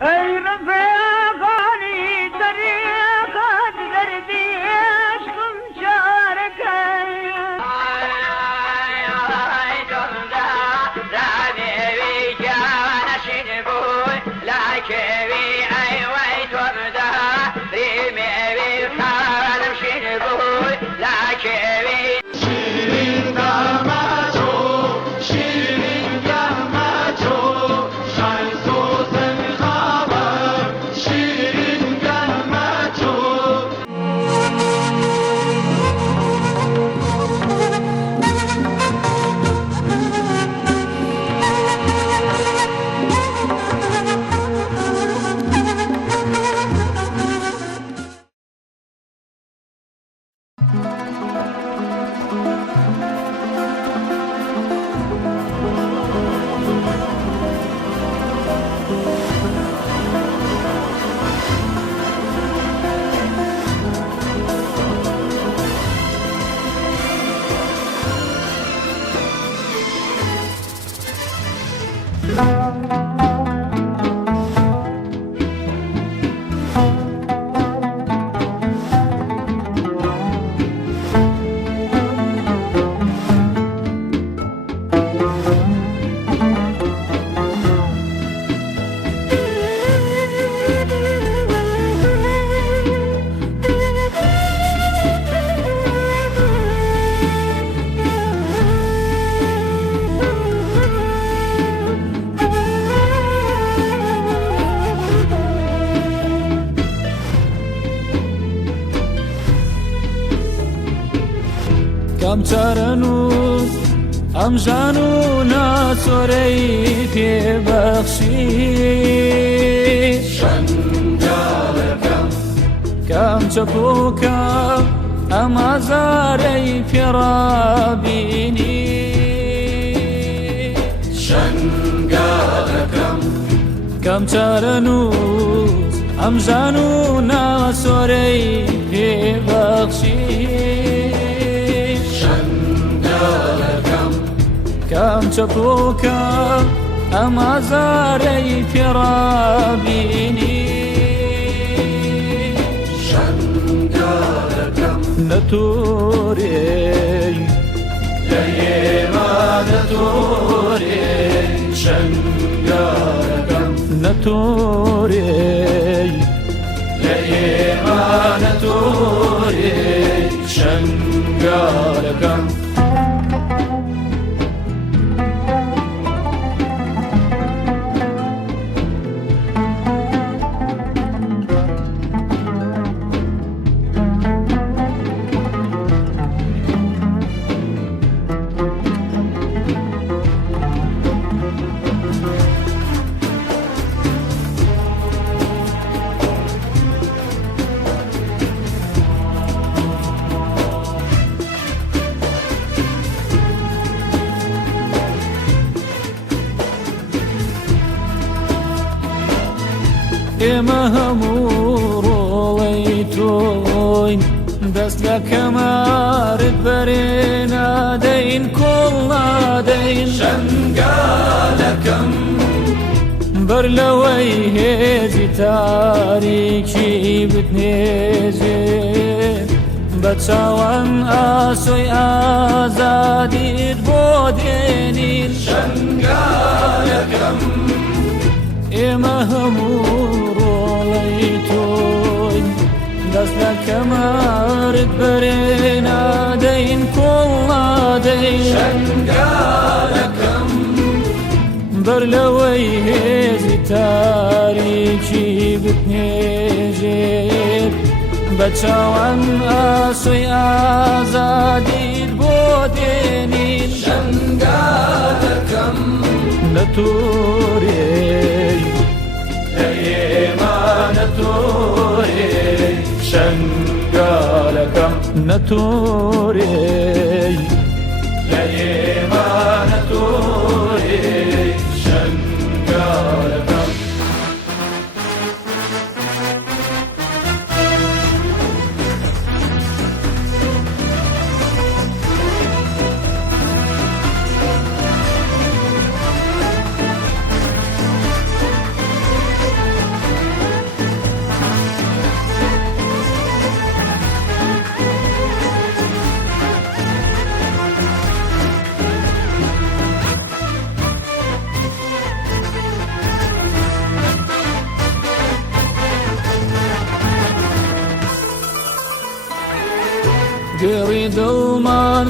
ای رفیقانی طریقت گردی عشقم شارکه کام چارەنووس ئەم ژان و ناسۆرەی پێبەخشی شەنگاڵەکەم کام چەپۆکە ئەم ئازارەی پێڕابینی شەنگاڵەکەم کام چارەنووس ئەم ژان و ناسۆرەی پێبەخشی کام چەپۆکە ئەم ئازارەی پێڕابینی شەنگاڵەکەم نەتۆرێی لە ئێمە نەتۆرێی شەنگاڵەکەم نەتۆرێی لە ئێمە نەتۆرێی شەنگاڵەکەم ئێمە هەموو ڕۆڵەی تۆین دەست لە کەمارت بەرێ نادەین کۆڵ نادەین شەنگاڵەکەم بەر لەوەی هێزی تاریکی بتنێژێت بە چاوان ئاسۆی ئازادیت بۆ دێنین شەنگاڵەکەم ئێمە هەموو ڕۆڵەی تۆین دەست لە کەمارت بەرێ نادەین کۆڵ نادەین شەنگاڵەکەم بەر لەوەی هێزی تاریکی بتنێژێت بە چاوان ئاسۆی ئازادیت بۆ دێنین شەنگاڵەکەم نەتۆرێی لە ئێمە نەتۆرێی شەنگاڵەکەم نەتۆرێی لە ئێمە نەتۆرێی شەنگاڵەکەم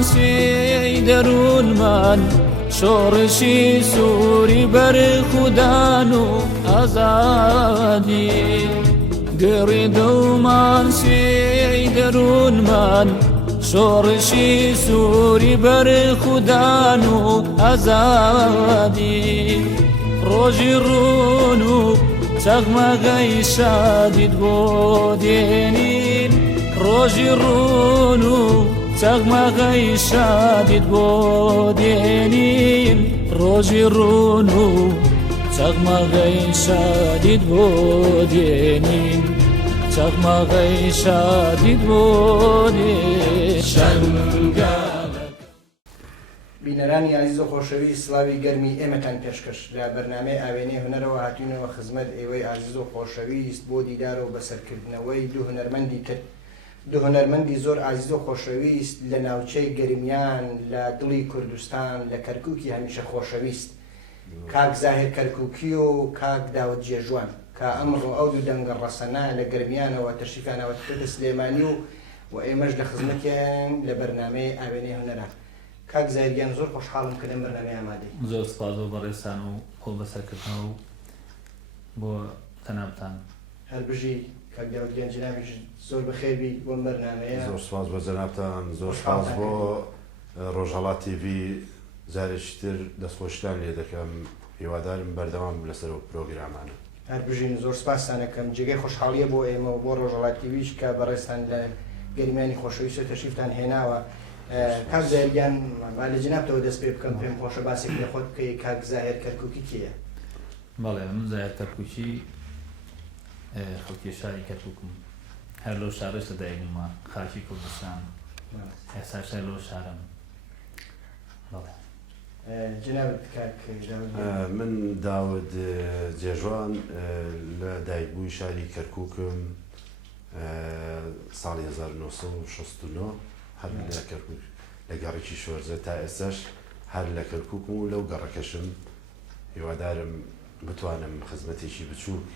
مانسی درونمان شورشی سوری بر خودان و آزادی گرد و مانسی درونمان شورشی سوری بر خودان و آزادی روزی رونو چغمغی شادید بودینین روزی رونو چغمغی شادید بودینین روزی رونو چغمغی شادید بودینین چغمغی شادید بودین شنگال بینەرانی عزیز و خۆشەوی سڵاوی گەرمی ئێمەتان پێشکەش لە بەرنامەی ئاوێنەی هونەرەوە هاتوونەوە خزمەت ئێوەی عزیز و خۆشەویست بۆ دیدار و بەسەرکردنەوەی دوو هونەرمەندی تر دوو هونەرمەندی زۆر عزیز و خۆشەویست لە ناوچەی گەرمیان لە دڵی کوردستان لە کەرکووکی هەمیشە خۆشەویست کاک زاهر کەرکووکی و کاک داوود جێژوان کە ئەمڕۆ ئەو دوو دەنگە ڕەسەنە لە گەرمیانەوە تەشریفیانەوە کردە سلێمانی و ئێمەش لە خزمەتیان لە بەرنامەی ئاوێنەی هونەرە کاک زاهریان زۆر خۆشحاڵم کە لەم بەرنامەی ئامادەی زۆر سپاس بۆ بەڕێستان و خۆ بەسەرکردنەوە بۆ تەنابتان هەر بژی کاک داودیان جنابیش زۆر بەخێربی بۆم بەرنامەیە زۆر سپاس بە جەنابتان زۆر سپاس بۆ ڕۆژهەڵات تیڤ جارێکی تر دەستخۆشتان لێ دەکەم هیوادارم بەردەوام لەسەر ئەو پرۆگرامانە هەر بژین زۆر سپاسان دەکەم جێگەی خۆشحاڵیە بۆ ئێمە و بۆ ڕۆژهەڵات تیڤیش کە بەڕێستان لە گەرمیانی خۆشەویست و تەشریفتان هێناوە کاک زاهریان با لە جنابتەوە دەست پێ بکەم پێم خۆشە باسێک لە خۆت بکەی کاک زاهر کەرکووکی کێیە بەڵێ من زاهر کەرکووکی خەڵکی شاری کەرکووکم هەر لەو شارەش لەدایکبوومە خاکی کوردستان ئێستاش هەر لەو شارەم بەڵێ جنابت کاک داود من داود جێژوان لە دایکبووی شاری کەرکووکم ساڵی 1969 هەر لە کەرکووک لە گەڕێکی شۆرزە تا ئێستاش هەر لە کەرکووکم و لەو گەڕەکەشم هیوادارم بتوانم خزمەتێکی بچووک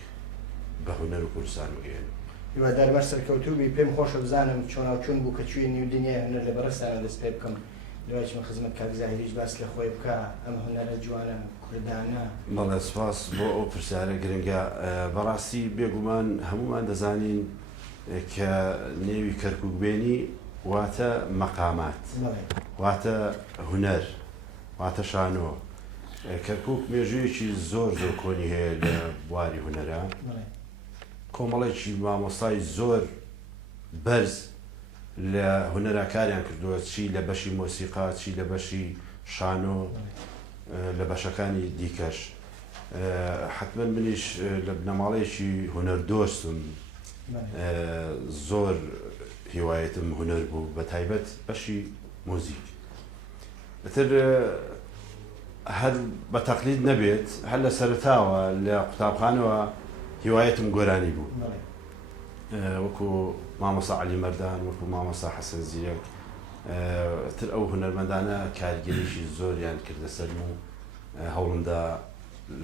بە هونەر و کوردستان بگەێنم هیوادار بەر سەرکەوتوبی پێم خۆشە بزانم چۆناوچۆن بوو کە کوێ نێو دنیای هونەر لە بەڕێستانە دەست پێ بکەم دوایچمە خزمەت کاک زاهریش باس لە خۆی بکە ئەم هونەرە جوانە کوردانە بەڵێ سپاس بۆ ئەو پرسیارە گرنگە بەڕاستی بێگومان هەمومان دەزانین کە نێوی کەرکووک بێنی واتە مەقامات واتە هونەر واتە شانۆ کەرکووک مێژوویەکی زۆر زۆر کۆنی هەیە لە بواری هونەرە کۆمەڵێکی مامۆستای زۆر بەرز لە هونەرەکاریان کردووە چی لە بەشی مۆسیقا چی لە بەشی شانۆ لە بەشەکانی دیکەش حتمما منیش لە بنەماڵەیەکی هونەردۆستم زۆر هیوایەتم هونەر بوو بە تایبەت بەشی مۆزیک بەتر هەر بە تەقلید نەبێت هەر لە سەرتاوە لە قوتابخانەوە هیوایەتم گۆرانی بوو وەکو مامۆستا عەلی مەردان وەکو مامۆستا حەسەن زیرەک تر ئەو هونەرمەندانە کاریگەریشی زۆریان کردە سەرم و هەوڵمدا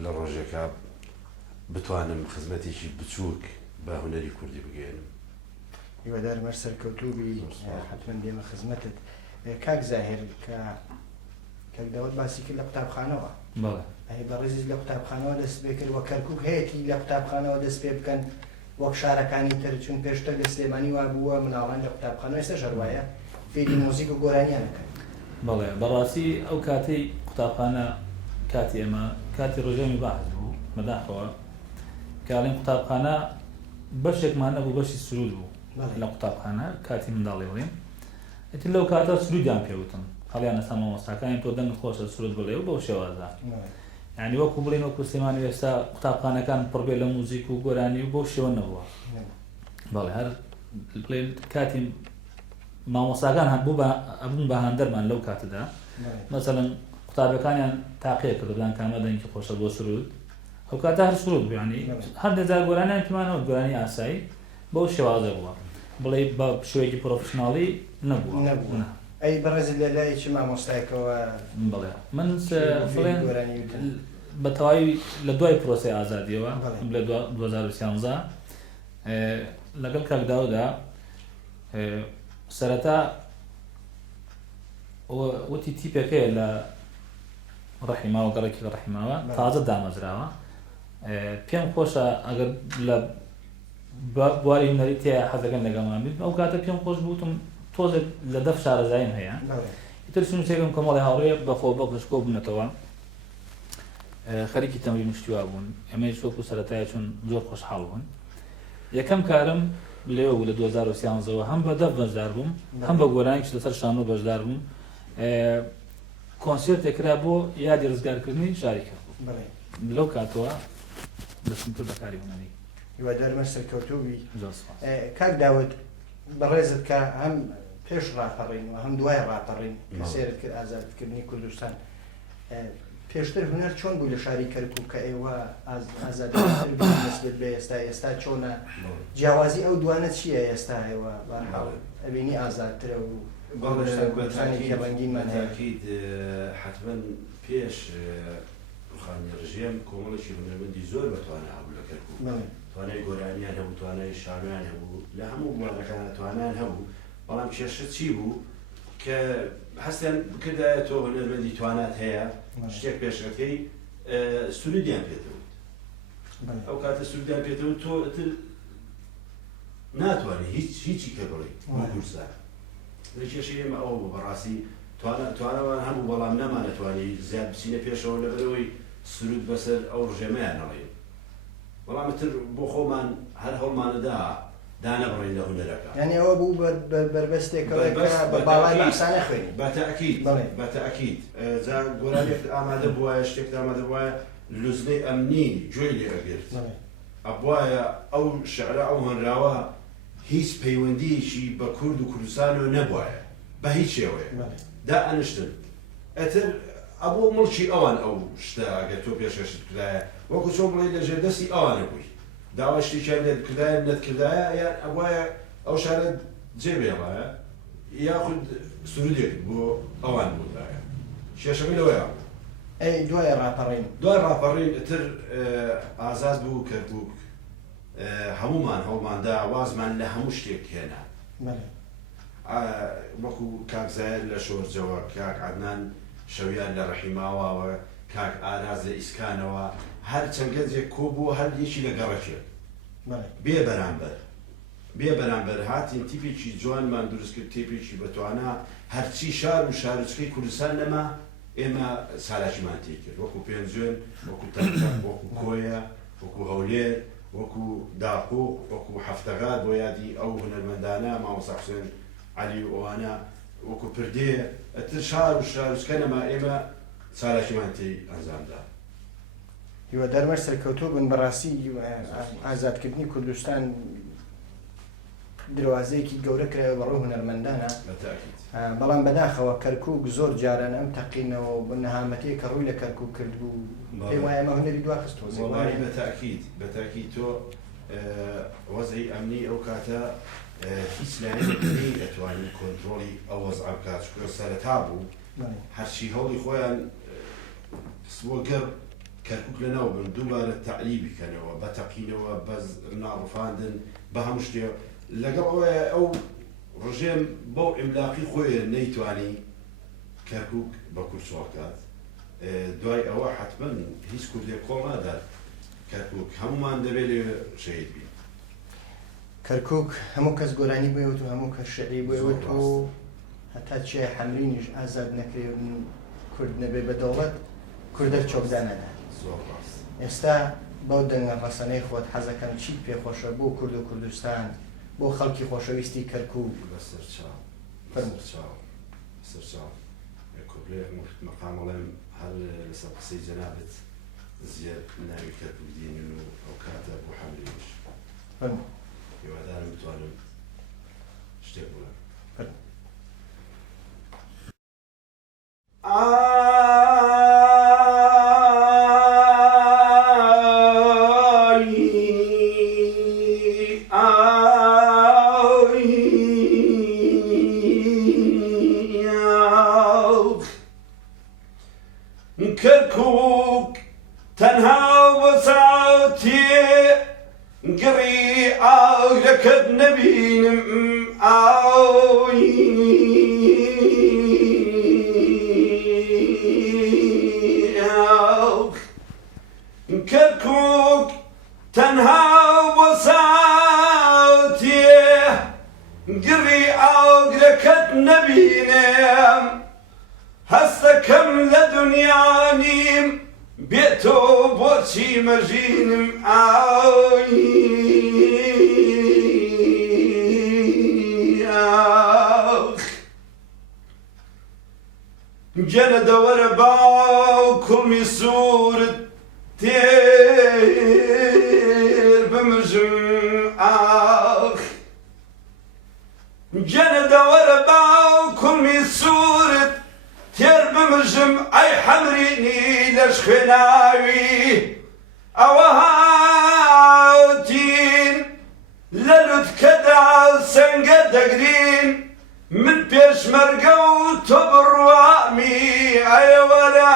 لە ڕۆژێکە بتوانم خزمەتێکی بچووک بە هونەری کوردی بگەێنم هیوادار مەر سەرکەوتوبی حتمما دێمە خزمەتت کاک زاهر کە کاک داود باسی کرد لە قوتابخانەوە بەڵێ ئەی بەڕێزی لە قوتابخانەوە دەست پێ کرد وە کەرکووک هەیەی لە قوتابخانەوە دەست پێ بکەن وەک شارەکانی تر چون پێشتر لە سلێمانی وا بووە مناڵان لە قوتابخانەوە ئێستا ژەروایە فێری مۆزیک و گۆرانیانەکەن بەڵێ بەڕاستی ئەو کاتەی قوتابخانە کاتی ئێمە کاتی ڕۆژێمی باز بوو مەداخەوە کاڵین قوتابخانە بەشێکمان نەبوو بەشی سرود بوو لە قوتابخانە کاتی منداڵی بڵێم ئەتی لەو کاتە سرودیان پێوتم هەڵیان ئەستا مامۆستاکانی تۆ دەنگ خۆشە سرود بڵێ و بەو شێوازە یعنی وەکو بڵێن وەکو سلێمانی ئێستا قوتابخانەکان پڕبێ لە موزیک و گۆرانی و بۆ شێوە نەبووە بەڵێ هەر بڵێن کاتی مامۆستاکان ئەبوون بە هەندەرمان لەو کاتەدا مەسەڵەن قوتابەکانیان تاقیە کردیان کامە دەنگی خۆشە بۆ سرود ئەو کاتە هەر سرود بوو ینی هەر دەجار گۆرانیان پێمانەوە گۆرانی ئاسایی بەو شێوازە بووە بڵێ بە شوێکی پرۆفشناڵی نەبووە ئەی بەڕێز لە لای چ مامۆستایەکەوە بڵێ من بڵێن بە تەواوی لە دوای پرۆسی ئازادیەوە لە 2013 لەگەڵ کاک داودا سەرەتا وتی تیپێکەیە لە ڕەحیماوە گەڕێکی لە ڕەحیماوە تازە دامەزراوە پێم خۆشە ئەگەر لە بواری هونەری تێ حەزەکەن لەگەڵمان بیت ئەو کاتە پێم خۆش بوتم تۆزێک لە دەف شارەزاییم هەیە ئیتر سونووسێکم کۆمەڵی هاوڕێ بەخۆ بەڵشکۆ بوونەتەوە خەریکی تەمرین شتیوا بوون ئەمەی شۆک و سەرەتایە چون زۆر خۆشحاڵ بوون یەکەم کارم لێوە بوو لە 2013ەوە هەم بە دەف بەشدار بووم هەم بە گۆرانێکش لەسەر شانۆ بەشدار بووم کۆنسێرتێکرا بۆ یادی ڕزگارکردنی شاری کەرکووک لەو کاتەوە دەستم کرد بە کاری هونەری هیوادارمە سەرکەوتووی کاک داوت بەڕێزت کە هەم پێش ڕاپەڕین و هەم دوای ڕاپەڕین کە سێرت کرد ئازادکردنی کوردستان پێشتر هونەر چۆن بوو لە شاری کەرکووک کە ئێوە ئازادکردن دەستێت بێ ئێستا چۆنە جیاوازی ئەو دوانە چییە ئێستا ئێوە ئەبینی ئازادترە و بەتاکید حتما پێش ڕوخانی ڕژێم کۆمەڵێکی هونەرمەندی زۆر بەتوانە هەبوو لە کەرکووک توانای گۆرانیان هەبوو توانای شانویان هەبوو لە هەموو بوارەکانە توانیان هەبوو بەڵام کێشە چی بوو کە هەستیان بکردایە تۆ هونەرمەندی توانات هەیە شتێک پێشەکەی سروودیان پێتەوت ئەو کاتە سروودیان پێتەوت تۆ ناتوانێت هیچی کە بڵێیت کورسە لە کێشەی ئێمە ئەوە بوو بەڕاستی توانەوان هەموو بەڵام نەمانەتوانی زیاد بچینە پێشەوە لەبەرەوەی سرود بەسەر ئەو ڕژێمەیان نەڵێن بەڵام تر بۆ خۆمان هەر هەڵمانەدا دانەبڕین لە هونەرەکە یعنی ئەوە بوو بربەستێکەوە بە باڵای ئاسانە خوێنی بەتەئەکید جا گۆرانێک ئامادە بووایە شتێک ئامادە بووایە لوزنەی ئەمنی گوێی لێ ئەگرت ئەبوایە ئەو شعرە ئەو هەنراوە هیچ پەیوەندیەکی بە کورد و کوردستانەوە نەبوایە بە هیچ شێوەیە دا ئەنشتن ئەتر ئەبوو مڵکی ئەوان ئەو شتە ئەگەر تۆ پێشەشت کردایە وەکو چۆن بڵێ لە ژێردەستی ئەوانە بووی داوا شتێکیان لێت کردایە نەتکردایە یان ئەبوایە ئەو شارە جێبێڵایە یاخود سرودێک بۆ ئەوان بوودایە کێشەکەی لەوەیە دوای ڕاپەڕین تر ئازاد بوو کەرکووک هەمومان هەوڵماندا وازمان لە هەموو شتێک هێنا وەکو کاک زایر لە شۆرجەوە کاک عەدنان شەویان لە ڕەحیماوەوە کاک ئاراز لە ئیسکانەوە هەر چەند گەنجێک کۆ بووە هەر یەکی لە گەڕەکێ بێ بەرامبەر هاتین تیپێکی جوانمان دروست کرد تیپێکی بەتوانە هەرچی شار و شارچکەی کوردستان نەما ئێمە سالاکیمان تێ کرد وەکو پێنجێن وەکو تەنکەک وەکو کۆیە وەکو هەولێر وەکو داقوق وەکو هەفتەغات بۆ یادی ئەو هونەرمەندانە مامۆستا حوسێن عەلی و ئەوانە وەکو پردێ ئەتر شار و شارچکە نەما ئێمە سالاکیمان تێ ئەنجامدا هیوادارمە سەرکەوتوو بن بەڕاستی ئازادکردنی کوردستان دروازەیەکی گەورە کرایەوە بەڕێوە هونەرمەندانە بەڵام بەداخەوە کەرکووک زۆر جاران ئەم تەقینەوە بە نەهامەتەیە کە ڕووی لە کەرکووک کرد بوو پێم وایە ئەمە هونەری دواخستەوە بەتاکید تۆ وەزعی ئەمنی ئەو کاتە هیچ لایەنێکی ئەتوانی کۆنتڕۆڵی ئەو وەزع بکات چونکە سەرەتا بوو هەرچی هەوڵی خۆیان وەگەر کەرکووک لەناو بن دووبارە تەعلیب بکەنەوە بە تەقینەوە بە ناڕوفاندن بە هەموو شتێ لەگەڵ ئەوەیە ئەو ڕژێم بەو ئیملاقی خۆیە نەیتوانی کەرکووک بە کورسۆکات دوای ئەوە حتمما هیچ کوردێک کۆڵ نادات کەرکووک هەمومان دەبێت لێ شەهید بین کەرکووک هەموو کەس گۆرانی بووێت و هەموو کەس شەعری بووێت و هەتا چێ حەمرینیش ئازاد نەکرێن کورد نەبێ بەدەوڵەت کوردە چۆکدانەدا ئێستا بەو دەنگە ڕەسەنەی خۆت حەزەکەم چی پێخۆشە بۆ کورد و کوردستان بۆ خەڵکی خۆشەویستی کەرکووک سەرچاو کۆبلێ مەقامەڵێم هەر لەسەر قسەی جەنابەت زیاد ناوی کەرکووک دێنن و ئەو کاتە بۆ حەمرینیش هیوادارم بتوانم شتێک بڵێم کەرکووک تەنها وەساوتێ گڕی ئاگرەکەت نەبینم ئاوی تەنها بۆ ساوتێ گڕی ئاگرەکەت نەبینێم هەستەکەم لە دنیانیم بێتۆ بۆچی مەژینم جەنە دەوەرە باو کوڵمی سوورت تێر بمژم جەنە دەوەرە باو کوڵمی سوورت تێر بمژم ئەی حەمرینی لەش خوێناوی ئەوە هاوتین لە لوتکەدا سەنگە دەگرین من پێشمەرگە و تۆ بڕوامی ئەیوەرە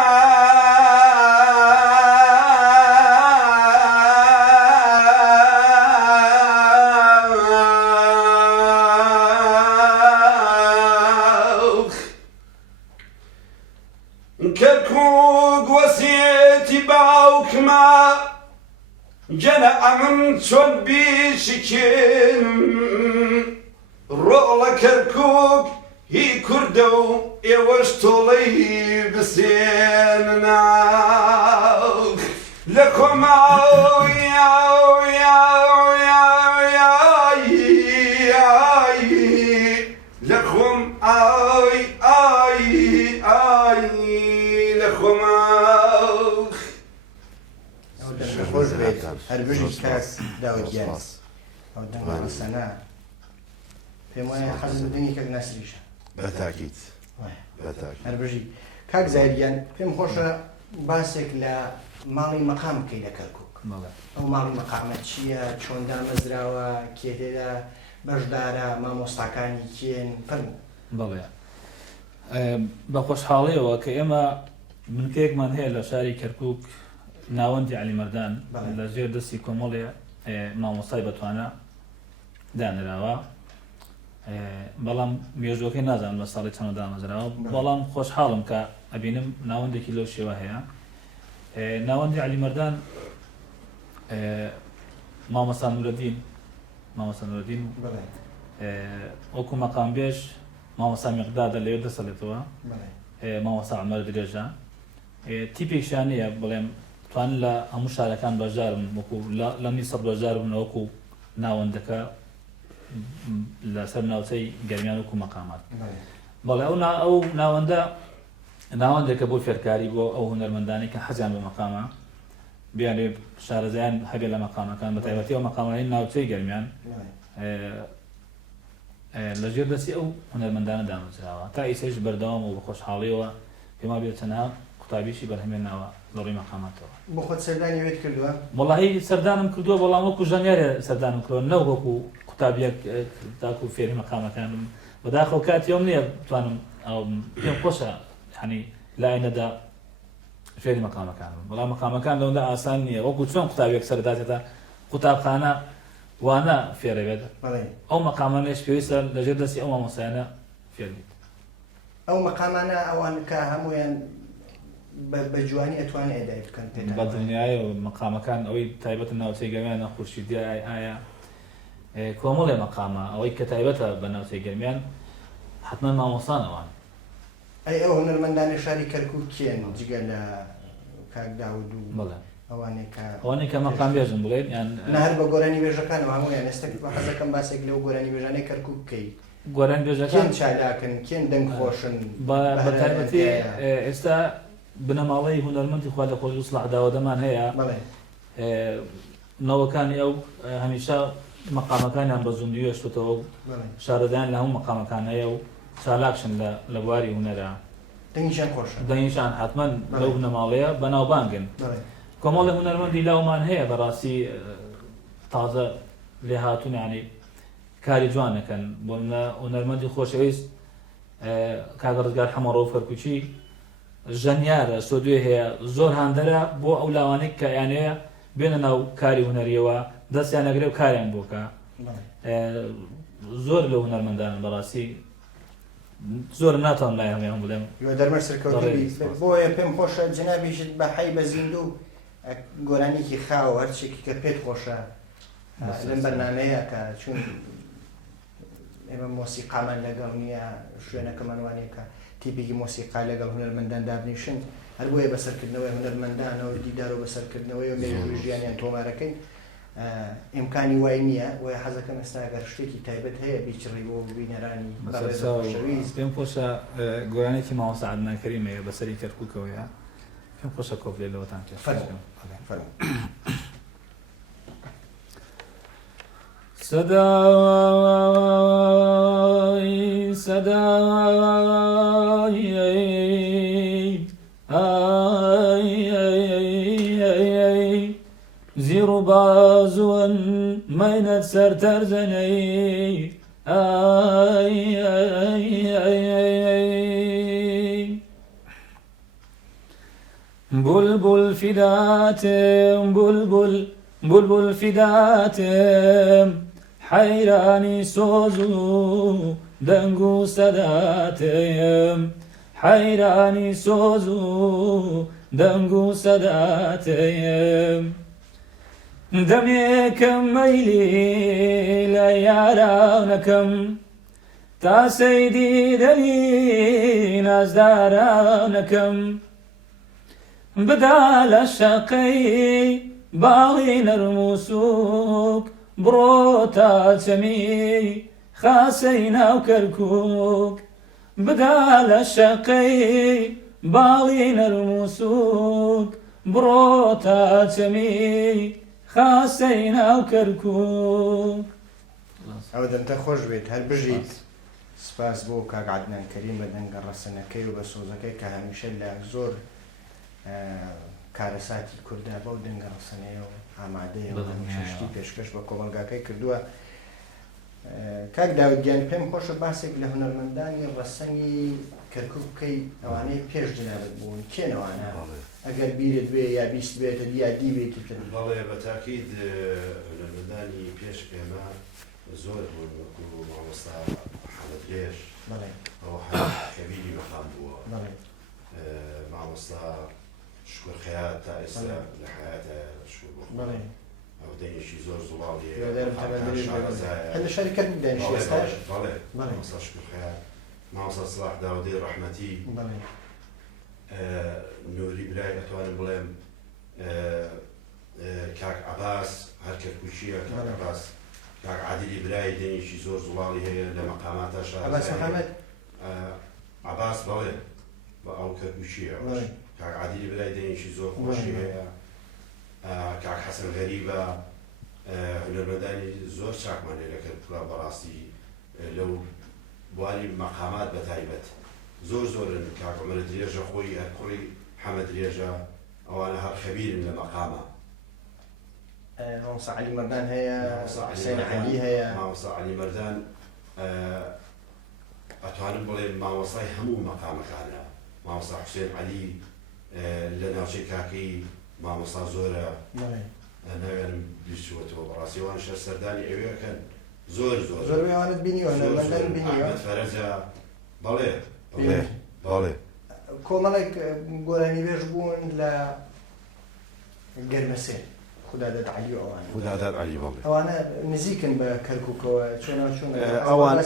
کەرکووک وەسیەتی باوکمە جەنە ئەمن چۆن بیشکێنم ڕۆڵە کەرکووک هی کوردە و ئێوەش تۆڵەی بسێنە لە لە خۆم لە خۆما خۆش بێت هەر بژی کاس داوەتیان ئەو دەنگسەنا پێم وایە حەزم دنگی کەک ناسریشە بەتاکیت هەر بژی کاک زایدیان پێم خۆشە باسێک لە ماڵی مەقام بکەی لە کەرکووک ئەو ماڵی مەقامەت چییە چۆن دامەزراوە کێ تێدا بەشدارە مامۆستاکانی کێن فەرموو بەڵێ بە خۆشحاڵیەوە کە ئێمە بنکەیەکمان هەیە لە شاری کەرکووک ناوەندی عەلیمەردان لە ژێر دەستی کۆمەڵێ مامۆستای بەتوانە دانراوە بەڵام مێژوەکەی نازانم لە ساڵی چەندە دامەزراوە بەڵام خۆشحاڵم کە ئەبینم ناوەندێکی لەو شێوە هەیە ناوەندی عەلیمەردان مامۆستا نورەدین وەکو مەقامبێژ مامۆستا میقدادە لەوێ دەسەڵێتەوە مامۆستا عومەر درێژە تیپێکیان نییە بڵێم توانن لە هەموو شارەکان بەشدارن وەکو لە نیسەد بەشدار بن وەکو ناوەندەکە لەسەر ناوچەی گەرمیان وەکو مەقامات بەڵێ ئەو ناوەندێکە بۆ فێرکاری بۆ ئەو هونەرمەندانی کە حەزیان بە مەقامە بیانێ شارەزایان هەبێ لە مەقامەکان بە تایبەتی ئەو مەقامەکانی ناوچەی گەرمیان لەژێر دەستی ئەو هونەرمەندانە دامەزراوە تا ئیسەش بەردەوام و بە خۆشحاڵیەوە پێما بێت چەندها قوتابیشی بەرهەمێناوە لە ڕێی مەقاماتەوە بۆ خۆت سەردانی وێت کردووە وەڵاهی سەردانم کردووە بەڵام وەکو ژەنیارە سەردانم کردووە نەو وەکو قوتابیەک تاکو فێری مەقامەکانم بەداخەو کاتیەوەم نییە بتوانم پێم خۆشە یعنی لایەنەدا فێری مەقامەکانم بەڵام مەقامەکان لەوەندا ئاسان نییە وەکو چۆن قوتابیەک سەرداتێتە قوتابخانە وانە فێرەبێت ئەو مەقامانەش پێویستە لەژێر دەستی ئەو مامۆستایانە فێربیت ئەو مەقامانە ئەوان کە هەمویان بە جوانی ئەتوانێت ئێدای بکەن بە دنیای و مەقامەکان ئەوەی تایبەتە ناوچەی گەرمیانە خورشیدی ئایا کۆمەڵێ مەقامە ئەوەی کە تایبەتە بە ناوچەی گەرمیان حتمما مامۆستان ئەوان ئەی ئەو هونەرمەندانی شاری کەرکووک کێن جگە لە کاک داود و بەڵێ ئەوانەی کە مەقام بێژن بڵێن یان نهر بە گۆرانی وێژەکانەوە هەمویان ئێستا حەزەکەم باسێک لەو گۆرانی وێژانەی کەرکووک بکەی گۆرانی وێژەکان کێن چالاکن کێن دەنگ خۆشن بە تایبەتی ئێستا بنەماڵەی هونەرمەندی خوا لە خۆی وسڵح داوەدەمان هەیە نەوەکانی ئەو هەمیشە مەقامەکانیان بە زوندی وێشتوتەوە شارەدایان لە هەموو مەقامەکان هەیە و چالاکشن لە بواری هونەرە دەنگیشان حتمما لەو بنەماڵەیە بەناوبانگن کۆمەڵی هونەرمەندی لاومان هەیە بەڕاستی تازە لێ هاتوون یعنی کاری جوانەکەن بۆ هونەرمەندی خۆشەویست کاگە ڕزگار حەمەڕۆ فەرکوچی ژەنیارە سۆدوێ هەیە زۆر هاندەرە بۆ ئەو لاوانەی کە یانەیە بێنە ناو کاری هونەریەوە دەستیان ئەگرێ و کاریان بۆکە زۆر لە هونەرمەندانن بەڕاستی زۆر ناتوانم لای هەمویان بڵێم دەرمە سەرکەوتوی بۆیە پێم خۆشە جەنابیشت بە حەی بە زیندوو گۆرانێکی خاوە هەرچێکی کە پێت خۆشە لەم بەرنامەیە کە چون ئێمە مۆسیقامان لەگەڵ نییە شوێنەکەمان وانەیە کە تیپێکی مۆسیقا لەگەڵ هونەرمەندان دابنیشن هەر بۆیە بەسەرکردنەوەی هونەرمەندانەوە دیدار و بەسەرکردنەوەی و مێژووی ژیانیان تۆمارەکەی ئیمکانی وای نییە وای حەزەکەم ئێستا ئەگەر شتێکی تایبەت هەیە بیچڕی بۆ بینەرانی بەڕێزەویست پێم خۆشە گۆرانێکی ماوەسا عەدنان کەریمەیە بەسەری کەرکووکەوەیە پێم خۆشە کۆبلێ لەوەتان پێش سەدای زیر و بازوون مەینەت سەر تەرزەنەی بلبل فداتم بلبل فداتم حەیرانی سۆز و دەنگ و سەداتم حەیرانی سۆز و دەنگ و سەداتم دەمێکم مەیلی لە یارانەکەم تا سەیدی دەری نازدارانەکەم بدا لە شەقەی باڵی نەرم و سووک بڕۆ تا چەمی خاسەی ناو کەرکووک بدا لە شەقەی باڵی نەرم و سووک بڕۆ تا چەمی خاسەی ناو کەرکووک ئەو دەمتە خۆش بێت هەر بژیت سپاس بۆ کاک عەدنان کەریم بە دەنگە ڕەسەنەکەی و بە سۆزەکەی کە هەمیشە لە زۆر کارەساتی کووردا بەو دەنگە ڕەسەنەیە و ئامادەیە شتی پێشکەش بە کۆمەلگاکەی کردووە کاک داودگیان پێم خۆشە باسێک لە هونەرمەندانی ڕەسەنی کەرکووکەی ئەوانەی پێش جنابەت بوون کێنەوانە ئەگەر بیرت بێ یا بیست بێتە یا دی بێتتر بەڵێ بە تاکید هونەرمەندانی پێش ئێمە زۆر بوون وەکو مامۆستا حەمەد درێژ ئەو کەبیری مەقام بووە مامۆستا شکر خەیات تا ئێستا لە حەیاتە شکر بۆ ئەو دەنگێکی زۆر زوڵاڵیە لە شاری کەرکووک دانیشت ئێستاش بەڵێ مامۆستا شکر خەیات مامۆستا سڵاح داودەی ڕەحمەتی نوری برای ئەتوانم بڵێم کاک عەباس هەر کەرکووکیە کاک عەباس کاک عادلی برای دەنگێکی زۆر زوڵاڵی هەیە لە مەقاماتە شارەزای عەباس بەڵێ بە ئەو کەرکووکیە کاک عادلی برای دەنگێکی زۆر خۆشی هەیە کاک حەسەن غەریبە هونەرمەندانی زۆر چاکمانێ لە کەرکووکە بەڕاستی لەو بواری مەقامات بە تایبەت زۆر زۆرن کاک عومەر درێژە خۆی هەر کوڕی حەمەد درێژە ئەوانە هەر خەبیرن لە مەقامە مامۆستا عەلی مەردان هەیە حوسێن عەلی هەیە مامۆستا عەلی مەردان ئەتوانم بڵێم مامۆستای هەموو مەقامەکانە مامۆستا حوسێن عەلی لە ناوچەی کاکەی مامۆستا زۆرە ناوێنم بیرچووەتەوە بەڕاستی ئەوان شەر سەردانی ئەوەیەکەن زۆر زۆر زۆر ئەوانت بینیوە هونەرمەندان بینیوە ئەحمەد فەرەجە بەڵێ بەڵێ کۆمەڵێک گۆرانیبێژ بوون لە گەرمەسێر خوداداد عەلی و ئەوانە خوداداد عەلی بەڵێ ئەوانە نزیکن بە کەرکووکەوە چۆنەوە چۆن ئەوان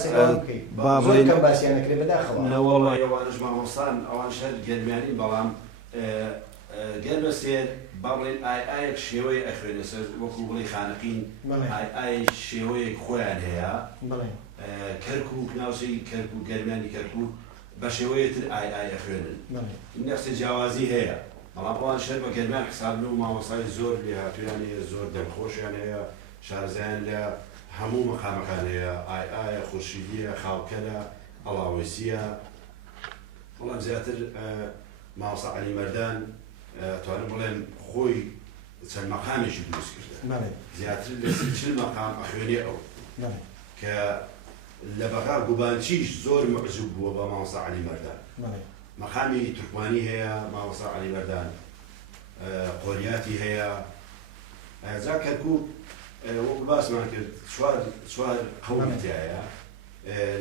زۆر کەم باسییان نەکرێ بەداخەوە نەوەڵی ئەوانش مامۆستان ئەوان شەر گەرمیانی بەڵام گەرمەسێر بەڵێن ئایەک شێوەیە ئەخوێنە سەر وەکو بڵێ خانەقین ئای شێوەیەک خۆیان هەیە کەرکووک ناوچەی کەرکووک گەرمیانی کەرکووک بە شێوەیەتر ئای ئەخوێنن نەخسە جیاوازی هەیە بەڵام ئەوان شەر بە گەرمیان حسابن و مامۆستای زۆر لێهاتوویان هەیە زۆر دەمخۆشیان هەیە شارەزایان لە هەموو مەقامەکان هەیە ئایە خورشیدیە خاوکەلە ئەڵاوێسیە بەڵام زیاتر مامۆستا عەلی مەردان توانم بڵێم خۆی چەند مەقامێکی دروست کردە زیاتر لە 40 مەقام ئەخوێنێ ئەو کە لە بەغا گوبانچیش زۆر معجوب بووە بە مامۆستا عەلی مەردان مەقامی تورکمانی هەیە مامۆستا عەلی مەردان قۆریاتی هەیە جا کەرکووک وەکو باسمان کرد چوار قەومی تایە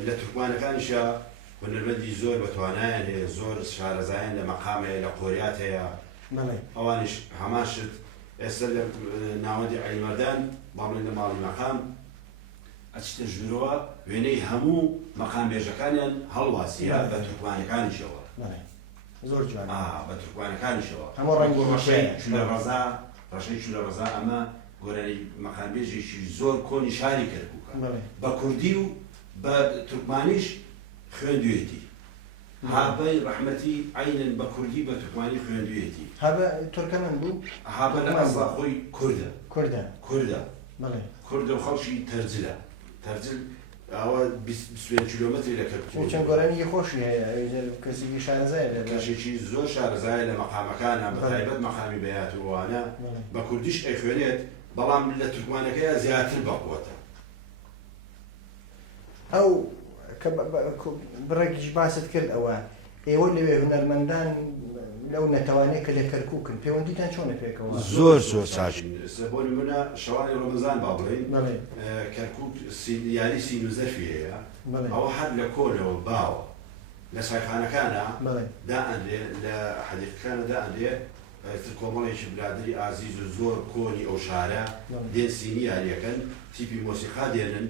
لە تورکمانەکانیشە هونەرمەندی زۆر بەتوانایان هەیە زۆر شارەزایان لە مەقام هەیە لە قۆریات هەیە ئەوانش هەماشت ئێستا لە ناوەندی عەلیمەردان باڵێن لە ماڵی مەقام ئەچتە ژوورەوە وێنەی هەموو مەقام بێژەکانیان هەڵواسیە بە تورکمانەکانیشەوە زۆر جوان بە تورکمانەکانیشەوە هەموو ڕەنگ و ڕەشەی چولە ڕەزا ئەمە گۆرانەی مەقامبێژێکی زۆر کۆنی شاری کەرکووکە بە کوردی و بە تورکمانیش خوێندوێتی هابەی ڕەحمەتی عینن بە کوردی بە تورکمانی خوێندوێتی هابە تورکەمەن بوو هابە لە ئەسڵا خۆی کوردە کورد و خەڵکی تەرجلە تەرجل ئەوە 20 کیلۆمەتری لە کەرکووک چەند گۆرانی خۆشی هەیە کەسێکی شارەزایە کەشێکی زۆر شارەزایە لە مەقامەکانە بە تایبەت مەقامی بەیاتوانە بە کوردیش ئەیخوێنێت بەڵام لە تورکمانەکەیە زیاتر بەقووەتە ئەو بڕێکیش باست کرد ئەوە ئێوە لەوێ هونەرمەندان لەو نەتەوانەیە کە لە کەرکووکن پەیوەندیتان چۆنە پێکەوە زۆر چاچین بۆ نمونە شەوانی ڕۆمەزان با بڵێن کەرکووک یاری سینوزەرفی هەیە ئەوە هەر لە کۆلەوە باوە لە سایخانەکانە دائەندێ لە حەدیقەکانە دائەندێ کۆمەڵێکی برادری ئازیز و زۆر کۆنی ئەو شارە دێن سینی یاریەکەن تیپی مۆسیقا دێنن